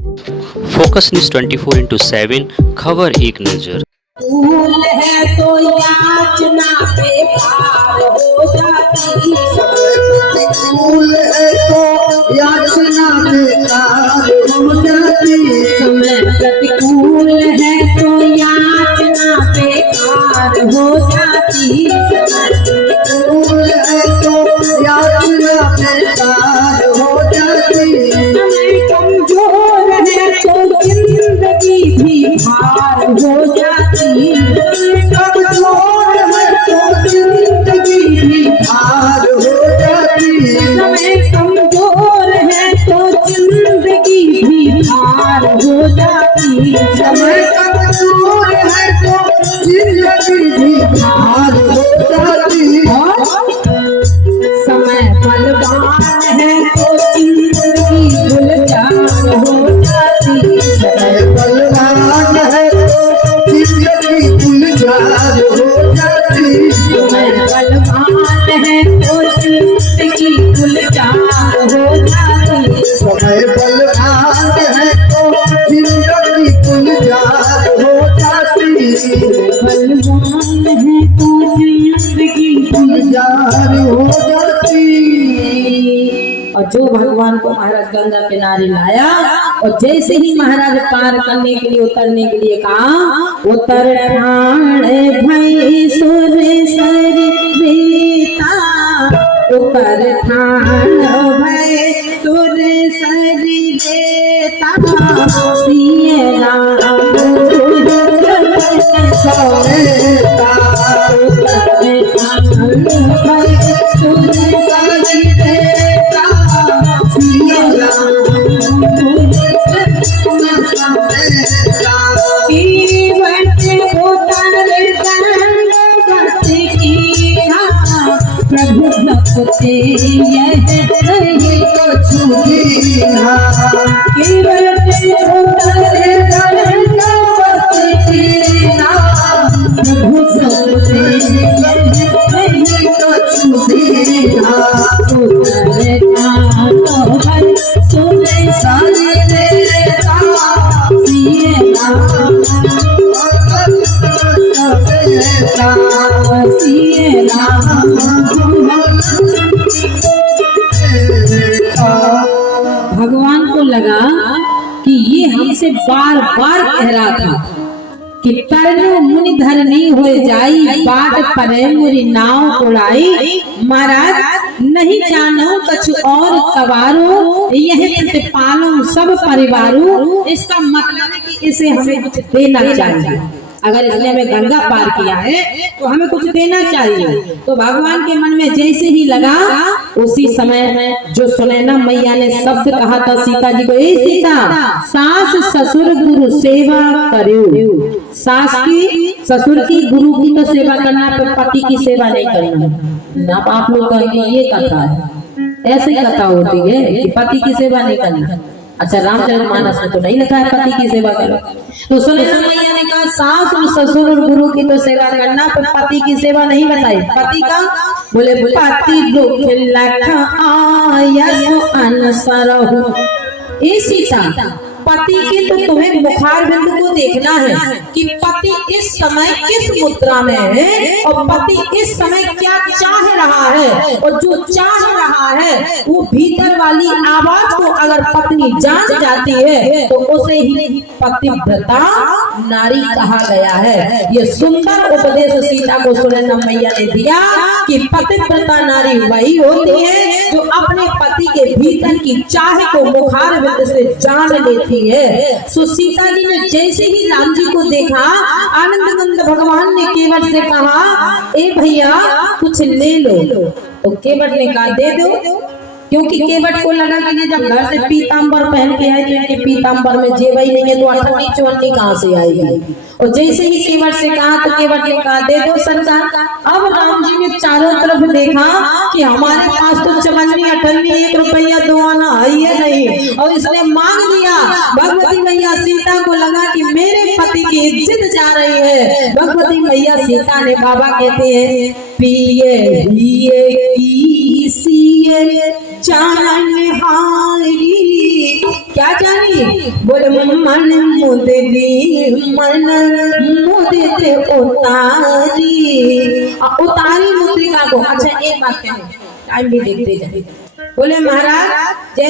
Focus news 24/7 खबर एक नजर। फूल है तो याचना बेकार हो जाती, फूल है तो याचना बेकार हो जाती, समय प्रतिकूल है तो याचना बेकार हो जाती, फूल है तो याचना बेकार हो जाती, समय कमजोर है तो जिंदगी भी भार हो जाती, कमजोर है तो जिंदगी भी भार हो जाती, समय कमजोर है तो जिंदगी भी भार हो जाती, समय कमजोर है तो जिंदगी भी भार हो जाती, समय बलवान है तो जिंदगी गुलजार हो जाती, समय बलवान है तो जिंदगी गुलजार हो जाती, समय बलवान है तो जिंदगी गुलजार हो जाती, समय बलवान है तो जिंदगी गुलजार हो जाती, बलवान है तो जिंदगी गुलजार हो जाती। और जो भगवान को महाराज गंगा किनारे लाया और जैसे ही महाराज पार करने के लिए उतरने के लिए कहा, उतर ठाण भई सुर सरिता, उतर ठाण भई सुर सरिता, सिय राम सवेता उतर ठाण भई सुर सरिता, सिय राम प्रभु भक्ति यह नहीं तो छुदीना केवल प्रभु भक्ति नहीं तो छुदीना सुने सारे भगवान को लगा कि ये हमसे बार बार कह रहा था कि तरनो मुनि धरनी हो जाई, बाट परे मुरी नाव उड़ाई, महाराज नहीं जानो कछु और कवारो, यह प्रतिपालो सब परिवारो। इसका मतलब है कि इसे हमें कुछ देना चाहिए, अगर इसने हमें गंगा पार किया है तो हमें कुछ देना चाहिए। तो भगवान के मन में जैसे ही लगा, उसी समय जो सुनैना मैया ने शब्द कहा था सीता जी को, ए सीता, सास ससुर गुरु सेवा करो। सास की, ससुर की, गुरु की तो सेवा करना, पर पति की सेवा नहीं करना। अब आप लोग कहेंगे ये कथा है, ऐसी कथा होती है कि पति की सेवा नहीं करना। अच्छा, रामचरितमानस में तो नहीं लिखा है पति की सेवा करो। तो सुनैना मैया ने कहा सास और ससुर और गुरु की तो सेवा करना, पर पति की सेवा नहीं बताई। पति का बोले पति दुख लख आयस अनसरहु। ए सीता, पति के तो तुम्हें मुखार बिंदु को देखना है कि पति इस समय किस मुद्रा में है और पति इस समय क्या चाह रहा है, और जो चाह रहा है वो भीतर वाली आवाज को अगर पत्नी जान जाती है तो उसे ही पतिव्रता नारी कहा गया है। ये सुंदर उपदेश सीता को सुनैना मैया ने दिया कि पतिव्रता नारी वही होती है जो अपने पति के भीतर की चाह को मुखार बिंदु से जान लेती है। सो सीता जी ने जैसे ही राम जी को देखा, आनंद भगवान ने केवट से कहा, ए भैया कुछ ले लो। तो केवट ने कहा दे दो, क्योंकि केवट को लगा कि जब घर से पीतांबर पहन के आए तो इनके पीतांबर में जेब ही नहीं है, तो अठन्नी चौन्नी कहाँ से आएगी। और जैसे ही केवट से कहा तो केवट ने कहा दे दो सरकार। अब राम जी ने चारों तरफ देखा कि हमारे पास तो चवन्नी अठन्नी 1 रुपया 2 आना है नहीं, और इसने मांग लिया। भगवती मैया सीता को लगा कि मेरे पति की इज्जत जा रही है। भगवती मैया सीता ने, बाबा कहते हैं, पिए पिए की सिए जानहारी, क्या जानी बोले मन मुदरी मन मुदते उतारी उतारी मुद्रिका को। अच्छा एक बात कहें, टाइम भी देखते जाए। बोले महाराज